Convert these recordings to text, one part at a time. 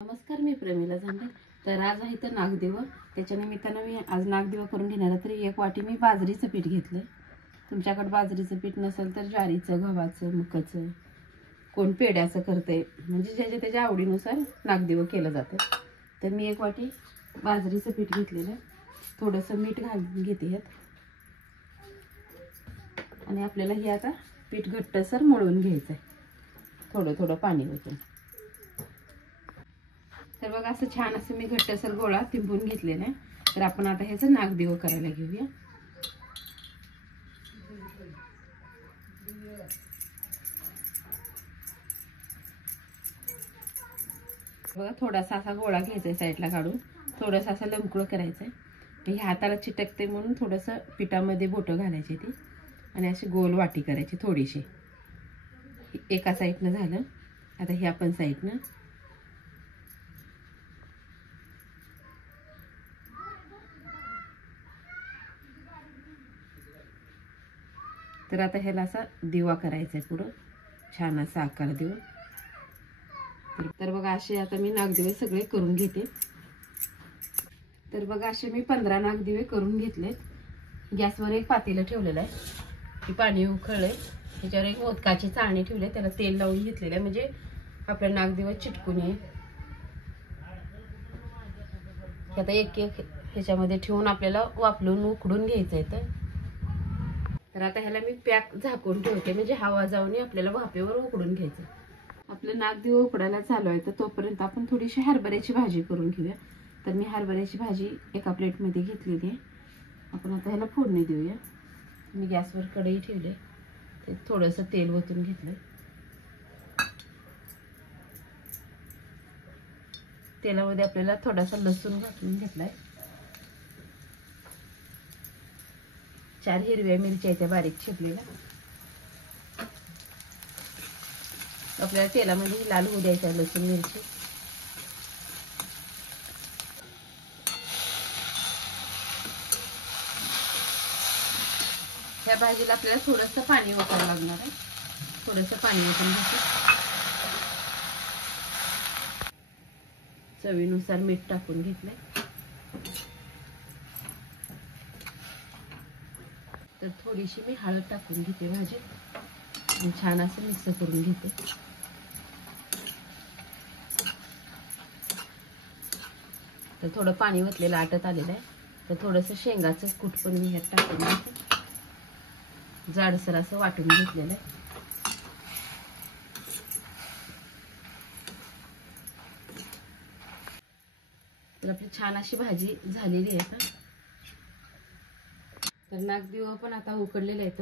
नमस्कार, मी प्रमिला झांडे. तर आज आहे तर नागदेव. त्याच्या निमित्तानं मी आज नागदेव करून घेणार आहे. तर एक वाटी मी बाजरीचं पीठ घेतलं. तुमच्याकडे बाजरीचं पीठ नसेल तर ज्वारीचं, गव्हाचं, मकाचं, कोण पेड्याचं करते, म्हणजे ज्याच्या त्याच्या आवडीनुसार नागदेव केलं जातं. तर मी एक वाटी बाजरीचं पीठ घेतलेलं. थोडंसं मीठ घालून घेते यात. आणि आपल्याला हे आता पीठ घट्टसर मळून घ्यायचं आहे, थोडं थोडं पाणी ओतून. तर बघा, असं छान असं मी घट्टसर गोळा तिंबून घेतलेला आहे. तर आपण आता ह्याचं नागदेव करायला घेऊया. बघा, थोडासा असा गोळा घ्यायचा साईडला काढून, थोडंसं असं लमकुळ करायचं आहे. हे हाताला चिटकते म्हणून थोडंसं पिठामध्ये बोटं घालायची ती आणि अशी गोल वाटी करायची थोडीशी. एका साईडनं झालं. आता हे आपण साईडनं. तर आता ह्याला असा दिवा करायचा आहे पुढं, छान असा आकार देऊन. तर बघा, असे आता मी नागदिवे सगळे करून घेते. तर बघा, असे मी 15 नागदिवे करून घेतलेत. गॅसवर एक पातेलं ठेवलेलं आहे. पाणी उकळलंय, त्याच्यावर एक मोदकाची चाळणी ठेवली, त्याला तेल लावून घेतलेलं आहे, म्हणजे आपल्या नागदिवे चिटकून येईल. आता एक एक ह्याच्यामध्ये ठेवून आपल्याला वाफलून उकडून घ्यायचं आहे. तर आता ह्याला मी पॅक झाकून ठेवते, म्हणजे हवा जाऊन आपल्याला वाफेवर उकडून घ्यायचं. आपलं नागदेव उकडायला चालू आहे, तर तोपर्यंत आपण थोडीशी हरभऱ्याची भाजी करून घेऊया. तर मी हरभऱ्याची भाजी एका प्लेटमध्ये घेतलेली आहे. आपण आता ह्याला फोडणी देऊया. मी गॅसवर कढई ठेवली, ते थोडंसं तेल ओतून घेतलं. तेलामध्ये आपल्याला थोडासा लसूण घालून घेतलाय. 4 हिरव्या मिरच्या त्या बारीक चिरलेल्या. आपल्याला तेलामध्ये लाल होऊ द्यायचा लसूण मिरची. ह्या भाजीला आपल्याला थोडंसं पाणी ओतायला लागणार आहे. थोडंसं पाणी ओतून घ्यायचं. चवीनुसार मीठ टाकून घेतलंय. तर थोडीशी मी हळद टाकून घेते भाजीत, छान असं मिक्स करून घेते. तर थोडं पाणी ओतलेलं आटत आलेलं आहे. तर थोडंसं शेंगाचं कूट पण मी ह्यात टाकून घेते. जाडसर असं वाटून घेतलेलं आहे. तर आपली छान अशी भाजी झालेली आहे. तर नागदेव पण आता उकडलेले आहेत.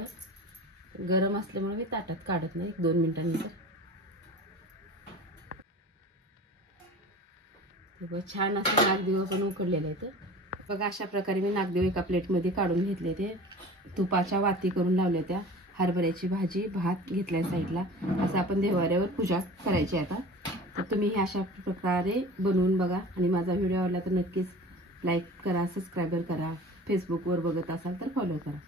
गरम असल्यामुळे मी ताटात काढत नाही, 2 मिनिटांनंतर. छान असं नागदेव पण उकडलेले आहेत. बघा, अशा प्रकारे मी नागदेव एका प्लेटमध्ये काढून घेतले. ते तुपाच्या वाती करून लावल्या. त्या हरभऱ्याची भाजी, भात घेतलाय साईडला. असं आपण देवाऱ्यावर पूजा करायची आता. तर तुम्ही हे अशा प्रकारे बनवून बघा. आणि माझा व्हिडिओ आवडला तर नक्कीच लाईक करा, सबस्क्राईब करा. फेसबुकवर बघत असाल तर फॉलो करा.